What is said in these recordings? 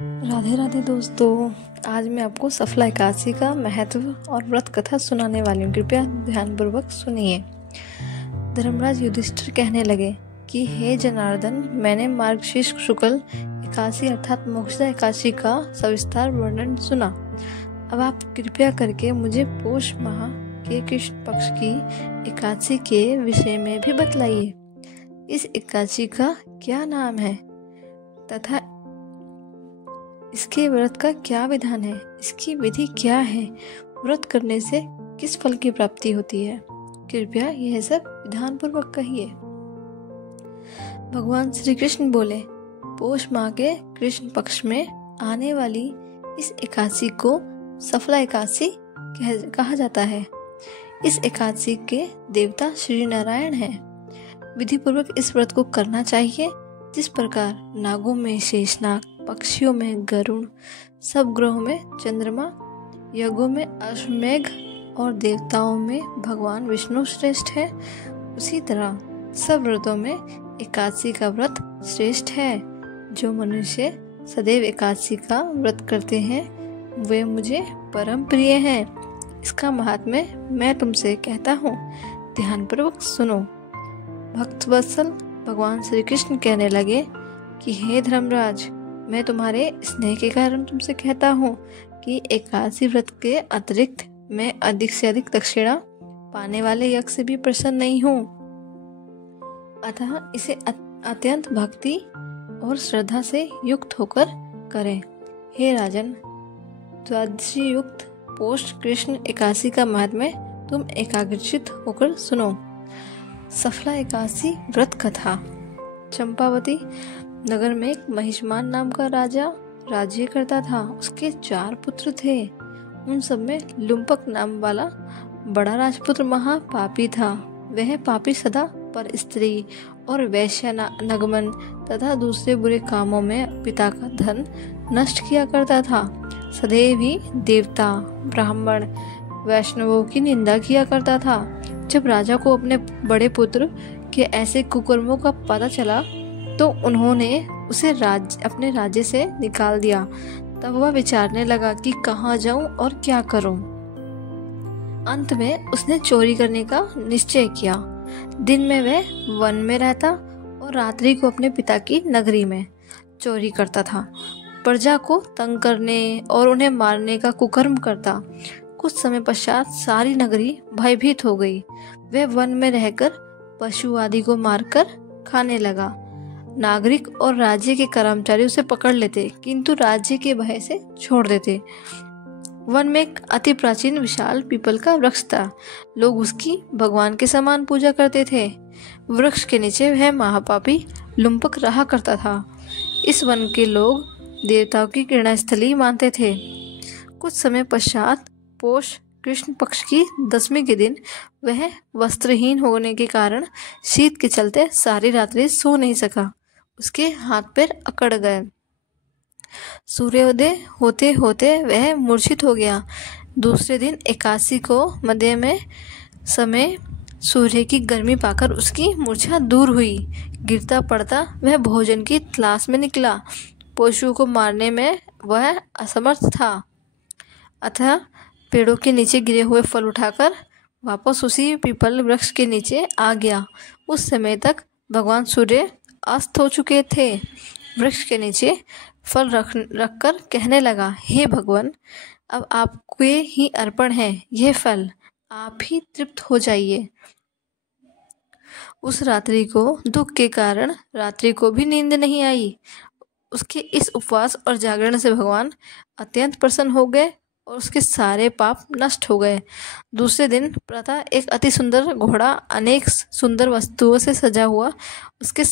राधे राधे दोस्तों। आज मैं आपको सफला एकादशी का महत्व और व्रत कथा सुनाने वाली हूँ। कृपया ध्यानपूर्वक सुनिए। धर्मराज युधिष्ठिर कहने लगे कि हे जनार्दन, मैंने मार्गशीर्ष शुक्ल एकादशी अर्थात मोक्षदा एकादशी का सविस्तार वर्णन सुना। अब आप कृपया करके मुझे पौष माह के कृष्ण पक्ष की एकादशी के विषय में भी बतलाइए। इस एकादशी का क्या नाम है तथा इसके व्रत का क्या विधान है, इसकी विधि क्या है, व्रत करने से किस फल की प्राप्ति होती है, कृपया यह सब विधान पूर्वक कहिए। भगवान श्री कृष्ण बोले, पौष माह के कृष्ण पक्ष में आने वाली इस एकादशी को सफला एकादशी कहा जाता है। इस एकादशी के देवता श्री नारायण हैं। विधि पूर्वक इस व्रत को करना चाहिए। जिस प्रकार नागों में शेषनाग, पक्षियों में गरुड़, सब ग्रहों में चंद्रमा, यज्ञों में अश्वमेघ और देवताओं में भगवान विष्णु श्रेष्ठ है, उसी तरह सब व्रतों में एकादशी का व्रत श्रेष्ठ है। जो मनुष्य सदैव एकादशी का व्रत करते हैं वे मुझे परम प्रिय हैं। इसका महात्म्य मैं तुमसे कहता हूँ, ध्यानपूर्वक सुनो। भक्तवत्सल भगवान श्री कृष्ण कहने लगे कि हे धर्मराज, मैं तुम्हारे स्नेह के कारण तुमसे कहता हूँ कि एकादशी व्रत के अतिरिक्त मैं अधिक से अधिक दक्षिणा पाने वाले यज्ञ से भी प्रसन्न नहीं हूँ। अतः इसे अत्यंत भक्ति और श्रद्धा से युक्त होकर करें। हे राजन, द्वादशी युक्त पौष कृष्ण एकादशी का महात्म्य तुम एकाग्रचित होकर सुनो। सफला एकादशी व्रत कथा। चंपावती नगर में एक महिष्मान नाम का राजा राज्य करता था। उसके 4 पुत्र थे। उन सब में लुम्पक नाम वाला बड़ा राजपुत्र महापापी था। वह पापी सदा पर स्त्री और वैश्य नगमन तथा दूसरे बुरे कामों में पिता का धन नष्ट किया करता था। सदैव ही देवता, ब्राह्मण, वैष्णवों की निंदा किया करता था। जब राजा को अपने बड़े पुत्र के ऐसे कुकर्मों का पता चला तो उन्होंने उसे अपने राज्य से निकाल दिया। तब वह विचारने लगा कि कहाँ जाऊं और क्या करूं। अंत में उसने चोरी करने का निश्चय किया। दिन में वह वन में रहता और रात्रि को अपने पिता की नगरी में चोरी करता था। प्रजा को तंग करने और उन्हें मारने का कुकर्म करता। कुछ समय पश्चात सारी नगरी भयभीत हो गई। वह वन में रहकर पशु आदि को मारकर खाने लगा। नागरिक और राज्य के कर्मचारी उसे पकड़ लेते, किंतु राज्य के भय से छोड़ देते। वन में एक अति प्राचीन विशाल पीपल का वृक्ष था। लोग उसकी भगवान के समान पूजा करते थे। वृक्ष के नीचे वह महापापी लुम्पक रहा करता था। इस वन के लोग देवताओं की क्रीड़ास्थली मानते थे। कुछ समय पश्चात पौष कृष्ण पक्ष की 10वीं के दिन वह वस्त्रहीन होने के कारण शीत के चलते सारी रात्रि सो नहीं सका। उसके हाथ पैर अकड़ गए। सूर्योदय होते होते वह मूर्छित हो गया। दूसरे दिन एकादशी को मध्य में समय सूर्य की गर्मी पाकर उसकी मूर्छा दूर हुई। गिरता पड़ता वह भोजन की तलाश में निकला। पशुओं को मारने में वह असमर्थ था। अतः पेड़ों के नीचे गिरे हुए फल उठाकर वापस उसी पीपल वृक्ष के नीचे आ गया। उस समय तक भगवान सूर्य अस्त हो चुके थे। वृक्ष के नीचे फल रखकर कहने लगा, हे भगवान, अब आपके ही अर्पण है यह फल, आप ही तृप्त हो जाइए। उस रात्रि को दुख के कारण रात्रि को भी नींद नहीं आई। उसके इस उपवास और जागरण से भगवान अत्यंत प्रसन्न हो गए और उसके सारे पाप नष्ट हो गए। दूसरे दिन प्रातः एक अति सुंदर घोड़ा अनेक सुंदर वस्तुओं से सजा हुआ उसके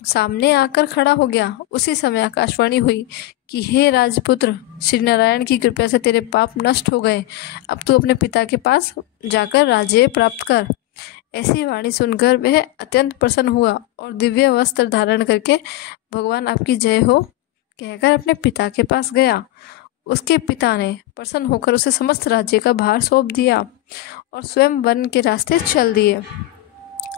सामने आकर खड़ा हो गया। उसी समय आकाशवाणी हुई कि हे राजपुत्र, श्री नारायण की कृपा से तेरे पाप नष्ट हो गए। अब तू अपने पिता के पास जाकर राज्य प्राप्त कर। ऐसी वाणी सुनकर वह अत्यंत प्रसन्न हुआ और दिव्य वस्त्र धारण करके भगवान आपकी जय हो कहकर अपने पिता के पास गया। उसके पिता ने प्रसन्न होकर उसे समस्त राज्य का भार सौंप दिया और स्वयं वन के रास्ते चल दिए।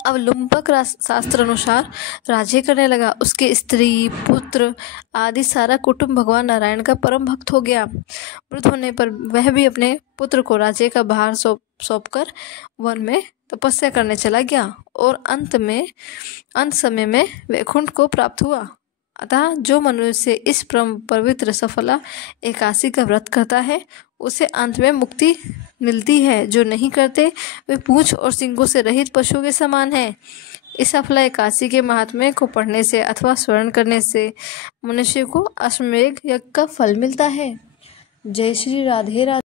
अब लुम्पक शास्त्र अनुसार राज्य करने लगा। उसके स्त्री पुत्र आदि सारा कुटुंब भगवान नारायण का परम भक्त हो गया। वृद्ध होने पर वह भी अपने पुत्र को राज्य का भार सौंपकर वन में तपस्या करने चला गया और अंत समय में वैकुंठ को प्राप्त हुआ। अतः जो मनुष्य इस परम पवित्र सफला एकादशी का व्रत करता है उसे अंत में मुक्ति मिलती है। जो नहीं करते वे पूंछ और सींगों से रहित पशुओं के समान है। इस सफला एकादशी के महात्म्य को पढ़ने से अथवा स्मरण करने से मनुष्य को अश्वमेध यज्ञ का फल मिलता है। जय श्री राधे राधे।